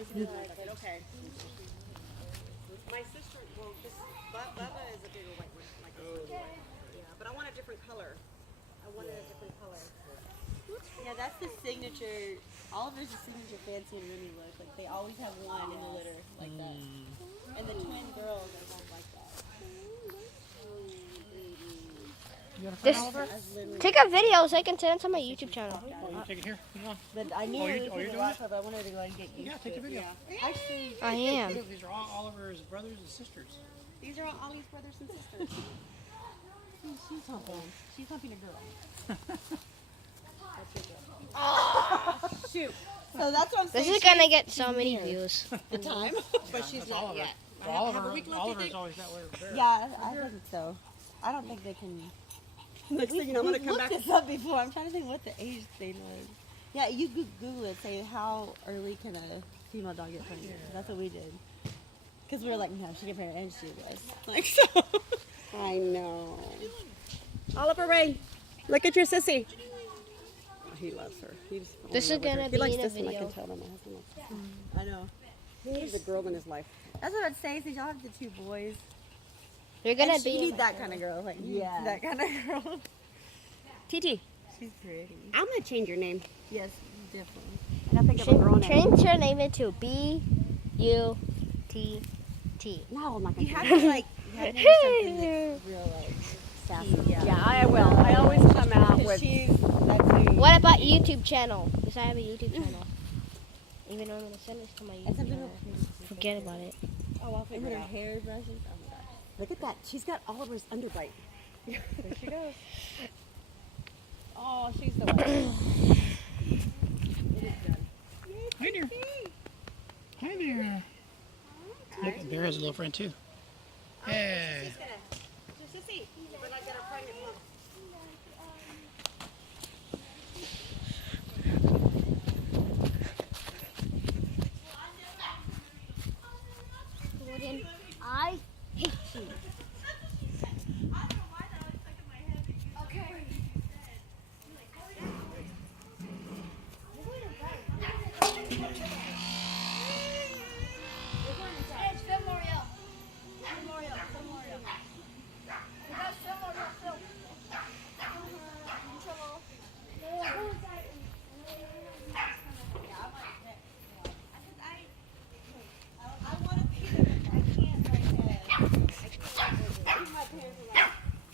Okay. My sister, well, this Bubba is a bigger white one, like this one. Yeah, but I want a different color. I wanted a different color. Yeah, that's the signature. Oliver's the signature Fancy and Remy look. Like they always have one in the litter like that. And the twin girls are both like that. Take a video so I can send it to my YouTube channel. Oh, you take it here? Hang on. But I knew you're it was doing a lot, but I wanted to go and get used Yeah, to take it. the video. Actually, I am. These are all Oliver's brothers and sisters. these are all Ollie's brothers and sisters. She's humping. She's humping a girl. Shoot. So that's what I'm saying. This is gonna get so many views. The time, but she's That's not Oliver. yet. So I have a week left, you Oliver's think? always that way. There. Yeah, I think so. I don't think they can. Next thing you know, I'm gonna come back. This up before. I'm trying to think what the age thing was. Yeah, you Google it. Say how early can a female dog get pregnant? That's what we did. Cause we were like, no, she get pregnant and she was like so. I know. Oliver Ray, look at your sissy. Oh, he loves her. He's This is gonna he be likes in a this one. I video. can tell that my husband loves. I know. He's the girl in his life. That's what I'd say. Since y'all have the two boys. You're gonna And be. she in needs my that channel. kind of girl. Like, yeah. That kind of girl. TT. She's pretty. I'm going to change your name. Yes, definitely. I got to think of a girl name. Change your name into B-U-T-T. No, I'm not going to. You have to, like, you have to do something that's real, like, sassy. Yeah, I will. I always come out with. What about YouTube channel? Because I have a YouTube channel. Even though I'm gonna send this to my YouTube channel. Forget about it. Oh, I'll figure it out. Hair brushes. Oh my gosh. Look at that. She's got Oliver's underbite. There she goes. Oh, she's the one. Hi there. Hi there. Look, Bear has a little friend too. Yeah. Sissy, but I got a pregnant mom. Jordan, I hate you.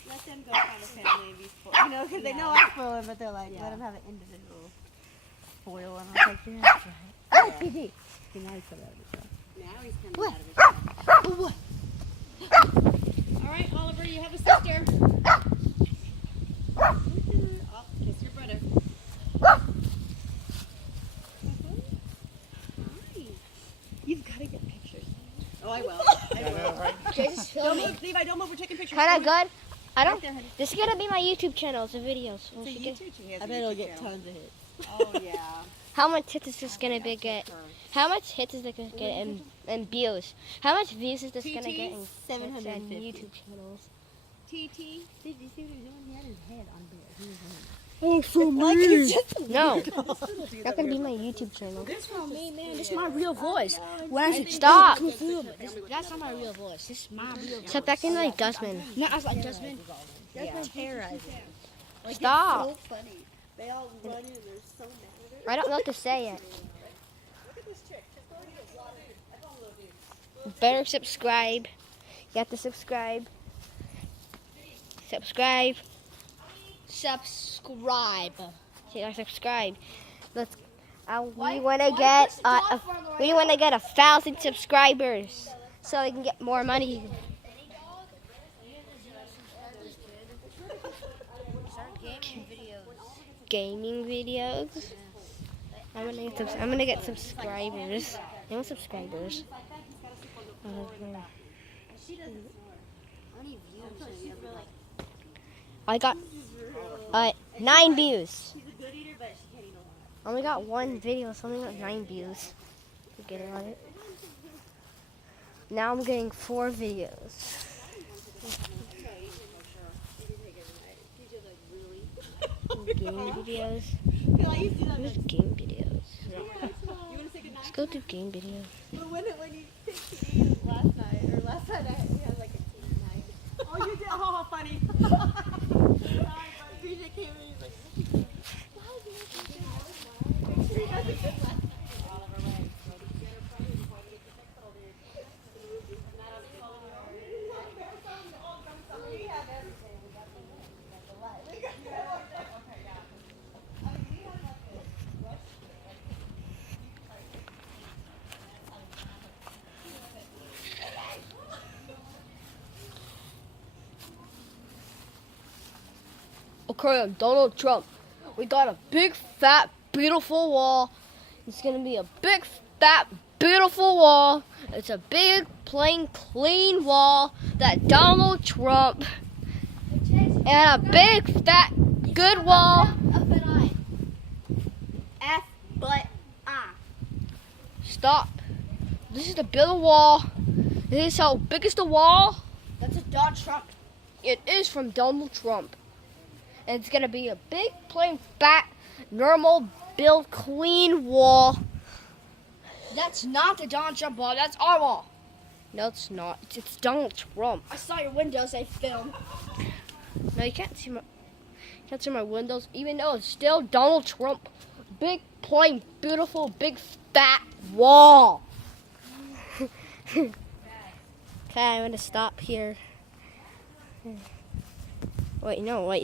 Let them go find a family and be spoiled. You know, because they know I spoil them, but they're like, let them have an individual spoil. And I was like, yeah, that's right. Oh, PD. See, now he's coming out of his shell. Now he's coming out of his shell. What? All right, Oliver, you have a sister. Oh, kiss your brother. Hi. You've got to get pictures. Oh, I will. I will. Don't move, Levi, don't move. We're taking pictures. Kinda good. I don't. Right there, honey. This is gonna be my YouTube channel. It's a video. So It's a she can- YouTube channel. I bet it'll get tons of hits. Oh, yeah. How much hits is this gonna be get? How much hits is it gonna get in views? How much views is this gonna get in 750. YouTube channels? TT. Did you see what he was doing? He had his head on Bear. He was Oh, so like, he's just No, that can be my YouTube channel. This from me, man. This is my real voice. When I said Stop. that's not my real voice. This is my real voice. Stop acting like Dustman. No, I was like Jasmine. That's terrorizing. Like, Stop. It's so funny. They all run and they're so mad at her. I don't know what to say yet. Look at this chick. She's going to get water. I don't know, dude. Better subscribe. You have to subscribe. Subscribe. Subscribe. Yeah, subscribe. Let's. We want to get. We want to get 1,000 subscribers, so we can get more money. Gaming videos. I'm gonna get subscribers. I want subscribers. I got 9 views. I only got 1 video, so I only got 9 views. Forget about it. Now I'm getting 4 videos. Game videos. Where's game videos? Go to game video. But when you picked me last night, or last night we had like a team night. Oh, you did? Oh, funny. BJ came in, he's like, why is he make sure he has a good lesson? Okay, Donald Trump. We got a big, fat, beautiful wall. It's gonna be a big, fat, beautiful wall. It's a big, plain, clean wall that Donald Trump and a big, fat, good wall. F but I. Stop. This is the big wall. This is how big is the wall. That's a Donald Trump. It is from Donald Trump. And it's gonna be a big, plain, fat, normal, built, clean wall. That's not the Donald Trump wall. That's our wall. No, it's not. It's Donald Trump. I saw your windows. They film. No, you can't see my windows, even though it's still Donald Trump. Big, plain, beautiful, big, fat wall. Okay, I'm gonna stop here. Wait, no, wait.